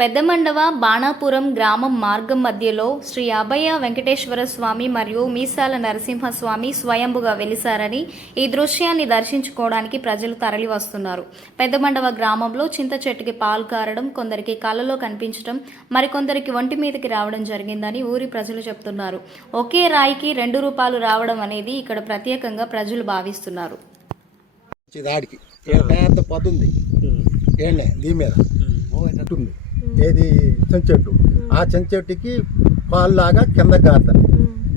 పెద్దమండవ బాణాపురం గ్రామం మార్గం మధ్యలో శ్రీ అభయ వెంకటేశ్వర స్వామి మరియు మీసాల నరసింహస్వామి స్వయంభుగా వెలిశారని ఈ దృశ్యాన్ని దర్శించుకోవడానికి ప్రజలు తరలి వస్తున్నారు. పెద్దమండవ గ్రామంలో చింత చెట్టుకి పాలు కారడం కొందరికి కళ్ళలో కనిపించడం మరికొందరికి ఒంటి మీదకి రావడం జరిగిందని ఊరి ప్రజలు చెప్తున్నారు. ఒకే రాయికి రెండు రూపాయలు రావడం అనేది ఇక్కడ ప్రత్యేకంగా ప్రజలు భావిస్తున్నారు. పెద్ద దీని మీద. ఏది? చెంచెట్టు ఆ చెంచెట్టుకి పాలు లాగా కింద గారుతాయి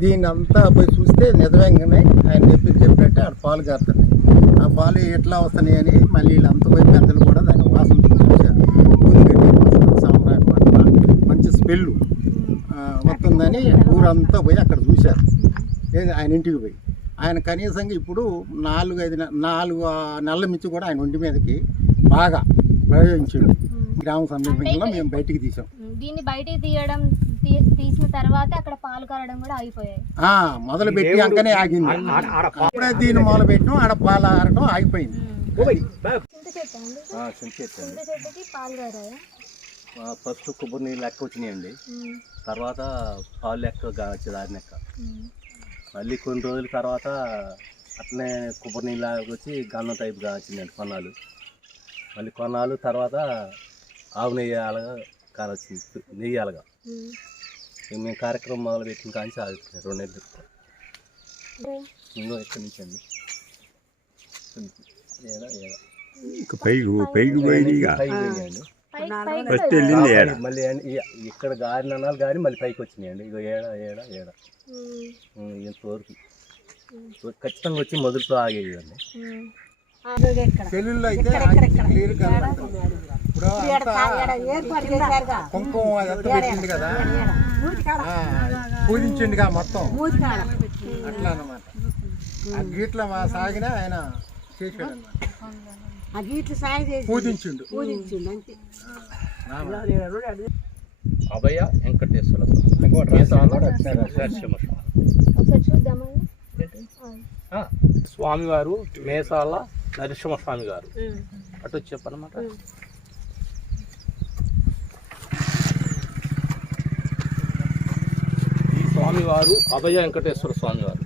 దీన్ని అంతా పోయి చూస్తే నిజంగానే ఆయన చెప్పి చెప్పినట్టే ఆడ పాలు గారుతున్నాయి ఆ పాలు ఎట్లా వస్తున్నాయి అని మళ్ళీ వీళ్ళంతా పోయి పెద్దలు కూడా దాని వాసన చూశారు మంచి స్మెల్ వస్తుందని ఊరంతా పోయి అక్కడ చూశారు. ఏది? ఆయన ఇంటికి పోయి. ఆయన కనీసంగా ఇప్పుడు నాలుగు ఐదు నాలుగు నెలల నుంచి కూడా ఆయన ఒంటి మీదకి బాగా ప్రయోగించాడు. గ్రామ సమీపంలో మేము బయటికి తీసాం. దీన్ని బయటికి తీయడం తీసిన తర్వాత అక్కడ పాలు కారడం కూడా ఆగిపోయాయి. ఆ, మొదలు పెట్టి అంకనే ఆగింది. అప్పుడే దీన్ని మొదలు పెట్టినాం ఆడ పాలు ఆరటం ఆగిపోయింది. ఫస్ట్ కొబ్బరి నీళ్ళు లెక్క వచ్చినాయండి. తర్వాత పాలు లెక్క వచ్చేది ఆరు లెక్క. మళ్ళీ కొన్ని రోజుల తర్వాత అట్లనే కొబ్బరి నీళ్ళు వచ్చి గన్నం టైప్గా వచ్చిందండి కొన్నాళ్ళు. మళ్ళీ కొన్నాళ్ళు తర్వాత ఆవు నెయ్యి అలాగా వచ్చింది నెయ్యి అలాగా మేము కార్యక్రమం మొదలు పెట్టిన కానీ ఆగుతుంది రెండు నెలలు ఇంకో ఎక్కడి నుంచి అండి? ఏడా ఏడా? ఇంకా పైకి పైకి ఫస్ట్ వెళ్ళింది ఏడ? మళ్ళీ ఏంటి, ఇ- ఇక్కడ గారిన అన్నాలు కానీ మళ్ళీ పైకి వచ్చినాయండి. ఇక ఏడ ఏడ ఏడ? ఇంతవరకు ఖచ్చితంగా వచ్చి మొదలుతో ఆగేయండి. పెళ్ళిళ్ళు అయితే క్లియర్ ఇప్పుడు కుంకుమ పెట్టింది కదా. పూజించిండుగా మొత్తం. అట్లా అన్నమాట. ఆ గీట్ల మా సాగిన ఆయన చేశాడు అన్నమాట ఆ గీట్లు సాయం చేసి పూజించిండు. పూజించిండు అంతే. అభయ వెంకటేశ్వర స్వామి. ఒకసారి చూద్దామండి స్వామివారు మేసాల నరసింహ స్వామి గారు. అటు చెప్పనమాట. స్వామివారు అభయ వెంకటేశ్వర స్వామివారు.